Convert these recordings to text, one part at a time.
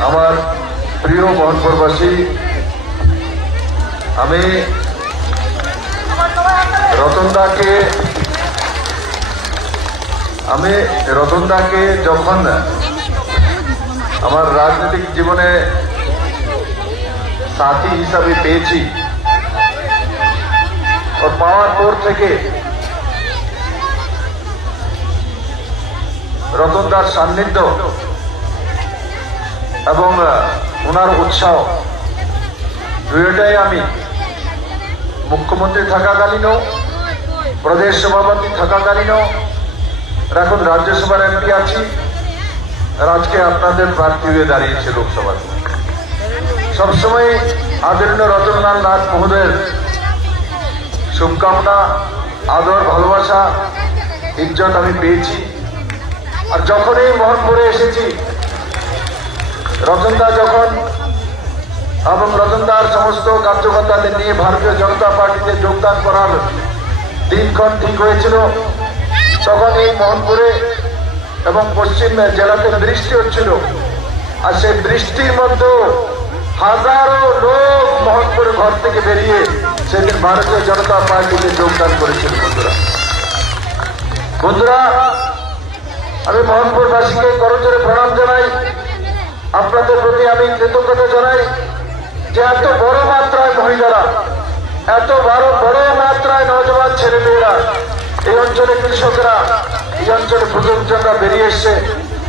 আমার প্রিয় মোহনপুরবাসী আমি রতনদাকে আমি রতনদাকে যখন আমার রাজনৈতিক জীবনে সাথী হিসাবে পেয়েছি ও পাওয়ার পর থেকে রতনদার সান্নিধ্য এবং ওনার উৎসাহ। দুইটাই আমি মুখ্যমন্ত্রী থাকাকালীনও, প্রদেশ সভাপতি থাকাকালীনও, আর এখন রাজ্যসভার এমপি আছি। আর আজকে আপনাদের প্রার্থী হয়ে দাঁড়িয়েছে লোকসভাতে। সবসময় আদরণীয় রতনলাল নাথ মহোদয়ের শুভকামনা, আদর, ভালোবাসা, ইজ্জত আমি পেয়েছি। আর যখনই মোহনপুরে এসেছি, রতনদা যখন, এবং রতনদার সমস্ত কার্যকর্তাদের নিয়ে ভারতীয় জনতা পার্টিতে যোগদান করার দিনক্ষণ ঠিক হয়েছিল, তখন এই মোহনপুরে এবং পশ্চিম জেলাতে বৃষ্টি হচ্ছিল। আর সেই বৃষ্টির মধ্যে হাজারো লোক মোহনপুরে ঘর থেকে বেরিয়ে সেদিন ভারতীয় জনতা পার্টিতে যোগদান করেছিল বন্ধুরা। বন্ধুরা, আমি মোহনপুরবাসীকে করজোরে প্রণাম জানাই। আপনাদের প্রতি আমি কৃতজ্ঞতা জানাই যে এত বড় মাত্রায় মহিলারা, এত বড় বড় মাত্রায় নজওয়ান ছেলেমেয়েরা এই অঞ্চলে কৃষকরা, এই অঞ্চলে প্রযোজকরা বেরিয়ে এসছে।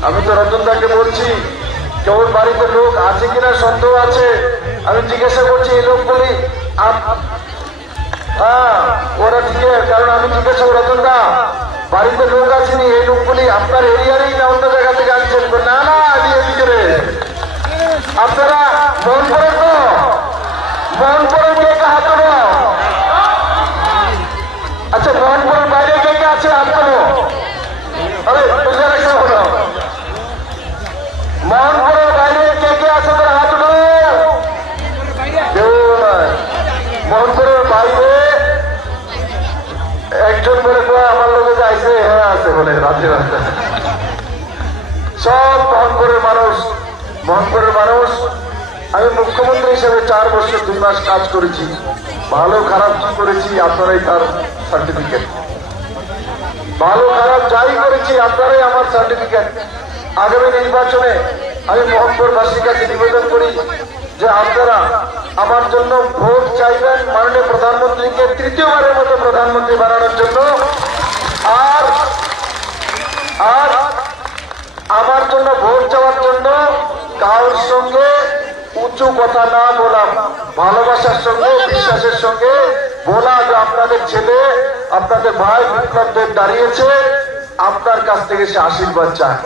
আমি তো রতনদাকে বলছি কেউ বাড়িতে লোক আছে কিনা সন্দেহ আছে? আমি জিজ্ঞাসা করছি, এই লোকগুলি হ্যাঁ ওরা ঠিক, কারণ আমি জিজ্ঞাসা করি রতনদা বাড়িতে লোক আসেনি এই লোকগুলি আপনার এরিয়ারই না, অন্য জায়গা থেকে আনছেন। না না, এদিকে আপনারা ফোন করেন একজন বলে আমার লোকে যাইছে হ্যাঁ আছে, বলে রাতে রাতে সব মোহনপুরের মানুষ মোহনপুরের মানুষ, আমি মুখ্যমন্ত্রী হিসেবে চার বছর দুই মাস কাজ করেছি, ভালো খারাপ কি করেছি, আপনারাই তার সার্টিফিকেট ভালো খারাপ যাই করেছি, আপনারাই আমার সার্টিফিকেট আগামী নির্বাচনে আমি মোহনপুরবাসীর কাছে নিবেদন করি যে আপনারা আমার জন্য ভোট চাইবেন মাননীয় প্রধানমন্ত্রীকে তৃতীয়বারের মতো প্রধানমন্ত্রী বানানোর জন্য। আর আর আমার জন্য ভোট চাওয়ার জন্য কারোর সঙ্গে উঁচু কথা না বলা, ভালোবাসার সঙ্গে, বিশ্বাসের সঙ্গে বলা যে আপনাদের ছেলে, আপনাদের ভাই বিপ্লব দাঁড়িয়েছে, আপনার কাছ থেকে সে আশীর্বাদ চায়।